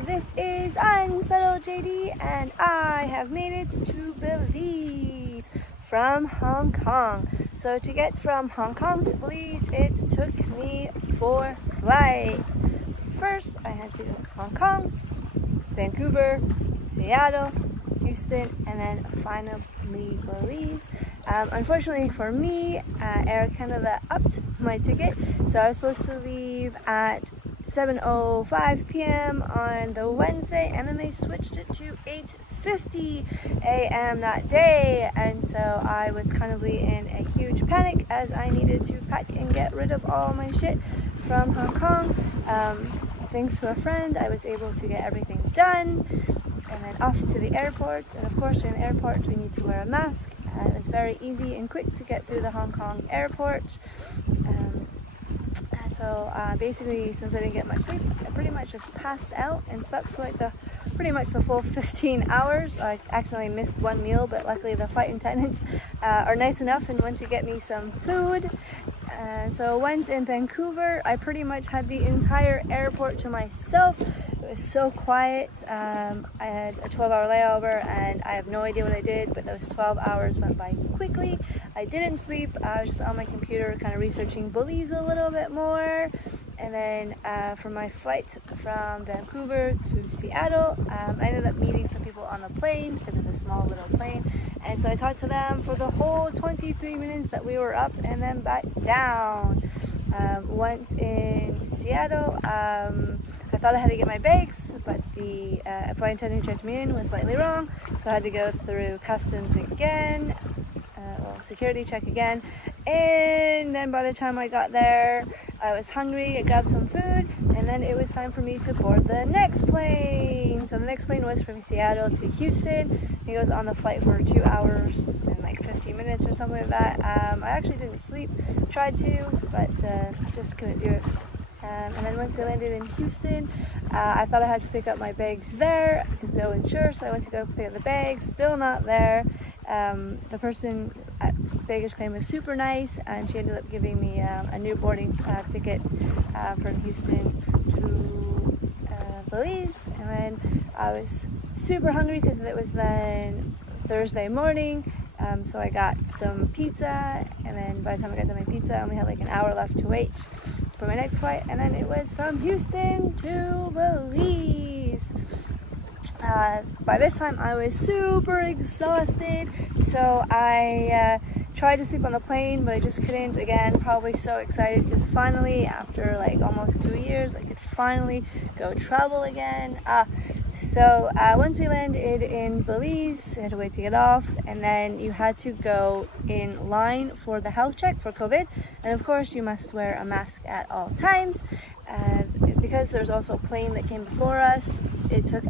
this is Unsettled JD and I have made it to Belize from Hong Kong. So to get from Hong Kong to Belize, it took me 4 flights. First, I had to go to Hong Kong, Vancouver, Seattle, Houston, and then finally Belize. Unfortunately for me, Air Canada upped my ticket, so I was supposed to leave at 7:05 p.m. on the Wednesday, and then they switched it to 8:50 a.m. that day, and so I was kind of in a huge panic as I needed to pack and get rid of all my shit from Hong Kong. Thanks to a friend, I was able to get everything done and then off to the airport. And of course, in the airport, we need to wear a mask. It was very easy and quick to get through the Hong Kong airport. So basically, since I didn't get much sleep, I pretty much just passed out and slept for like pretty much the full 15 hours. I accidentally missed one meal, but luckily the flight attendants are nice enough and went to get me some food. So once in Vancouver, I pretty much had the entire airport to myself. It was so quiet. I had a 12-hour layover and I have no idea what I did, but those 12 hours went by quickly. I didn't sleep. I was just on my computer kind of researching Belize a little bit more. And then for my flight from Vancouver to Seattle, I ended up meeting some people on the plane because it's a small little plane. And so I talked to them for the whole 23 minutes that we were up and then back down. Once in Seattle, I thought I had to get my bags, but the flight attendant who checked me in was slightly wrong. So I had to go through customs again, security check again. And then by the time I got there, I was hungry, I grabbed some food, and then it was time for me to board the next plane. So the next plane was from Seattle to Houston. It was on the flight for 2 hours and like 15 minutes or something like that. I actually didn't sleep, tried to, but just couldn't do it. And then once I landed in Houston, I thought I had to pick up my bags there because no one's sure, so I went to go pick up the bags, still not there. The person at baggage claim was super nice, and she ended up giving me a new boarding ticket from Houston to Belize. And then I was super hungry because it was then Thursday morning, so I got some pizza, and then by the time I got to my pizza, I only had like an hour left to wait for my next flight, and then it was from Houston to Belize. By this time I was super exhausted, so I tried to sleep on the plane, but I just couldn't. Again, probably so excited because finally, after like almost 2 years, I could finally go travel again. So once we landed in Belize, I had to wait to get off, and then you had to go in line for the health check for COVID, and of course you must wear a mask at all times. Because there's also a plane that came before us, it took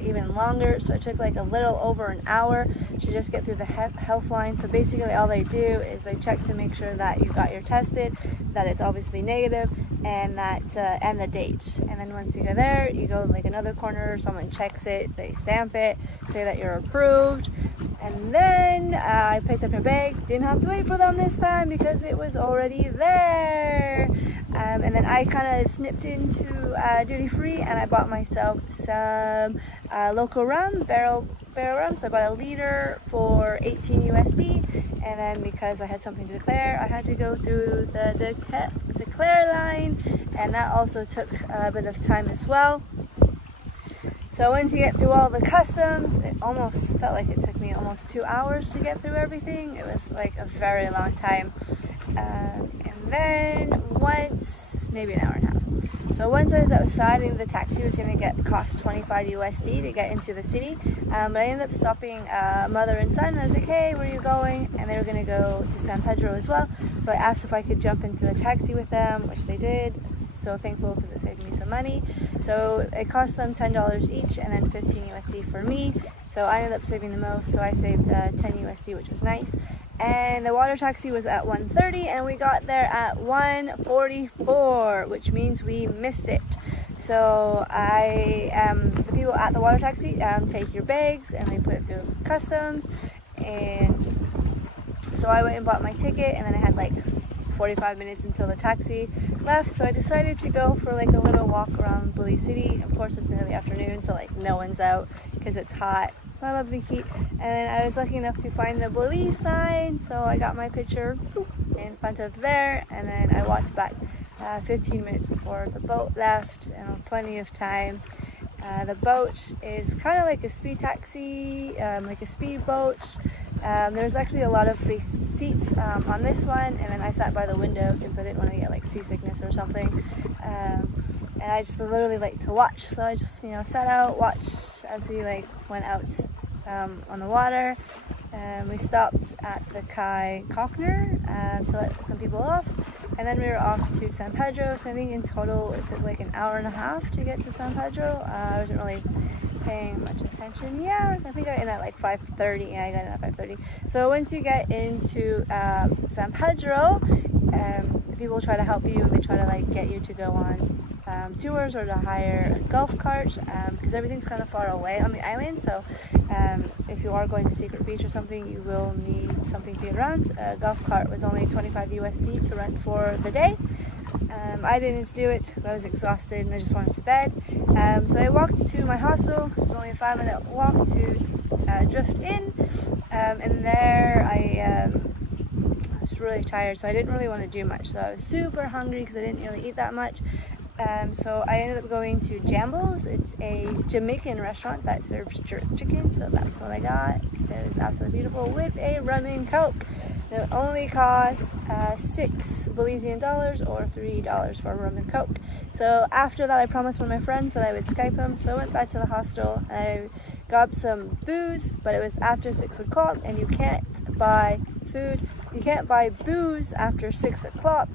even longer, so it took like a little over an hour to just get through the health line. So basically all they do is they check to make sure that you got your tested, that it's obviously negative, and that and the date. And then once you go there, you go like another corner, someone checks it, they stamp it, say that you're approved, and then I picked up my bag. Didn't have to wait for them this time because it was already there. And then I kind of snipped into duty free, and I bought myself some local rum, barrel rum. So I bought a liter for 18 USD, and then because I had something to declare, I had to go through the declare line, and that also took a bit of time as well. So once you get through all the customs, it almost felt like it took me almost 2 hours to get through everything. It was like a very long time. And then maybe an hour and a half. So once I was outside, the taxi was going to cost 25 USD to get into the city. But I ended up stopping mother and son. I was like, hey, where are you going? And they were going to go to San Pedro as well. So I asked if I could jump into the taxi with them, which they did. So thankful because it saved me some money. So it cost them $10 each and then 15 USD for me. So I ended up saving the most. So I saved 10 USD, which was nice. And the water taxi was at 1:30, and we got there at 1:44, which means we missed it. So the people at the water taxi take your bags and they put it through customs. And so I went and bought my ticket, and then I had like 45 minutes until the taxi left, so I decided to go for like a little walk around Belize City. Of course, it's nearly afternoon, so like no one's out because it's hot. I love the heat. And then I was lucky enough to find the Belize sign, so I got my picture in front of there, and then I walked back 15 minutes before the boat left, and plenty of time. The boat is kind of like a speed taxi, like a speedboat. There's actually a lot of free seats on this one, and then I sat by the window because I didn't want to get like seasickness or something. And I just literally like to watch, so I just, you know, sat out, watched as we like went out on the water. We stopped at the Kai Cockner to let some people off, and then we were off to San Pedro. So I think in total it took like an hour and a half to get to San Pedro. I wasn't really paying much attention. Yeah, I think I got in at like 5:30. Yeah, I got in at 5:30. So once you get into San Pedro, people try to help you, and they try to like get you to go on tours or to hire a golf cart, because everything's kind of far away on the island. So if you are going to Secret Beach or something, you will need something to get around. A golf cart was only 25 USD to rent for the day. I didn't do it because I was exhausted and I just wanted to bed. So I walked to my hostel because it was only a 5-minute walk to Drift Inn, and there I was really tired, so I didn't really want to do much. So I was super hungry because I didn't really eat that much. So I ended up going to Jambo's. It's a Jamaican restaurant that serves jerk chicken, so that's what I got. It was absolutely beautiful with a rum and coke. It only cost $6 Belizean dollars or $3 for a rum and coke. So after that, I promised one of my friends that I would Skype him, so I went back to the hostel and I grabbed some booze, but it was after 6 o'clock, and you can't buy food, you can't buy booze after 6 o'clock.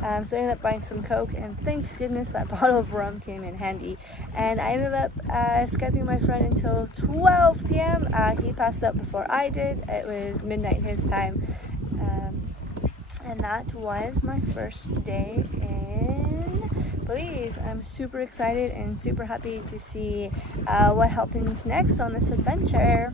So I ended up buying some coke, and thank goodness that bottle of rum came in handy. And I ended up Skyping my friend until 12 p.m. He passed out before I did. It was midnight his time. And that was my first day in Belize. I'm super excited and super happy to see what happens next on this adventure.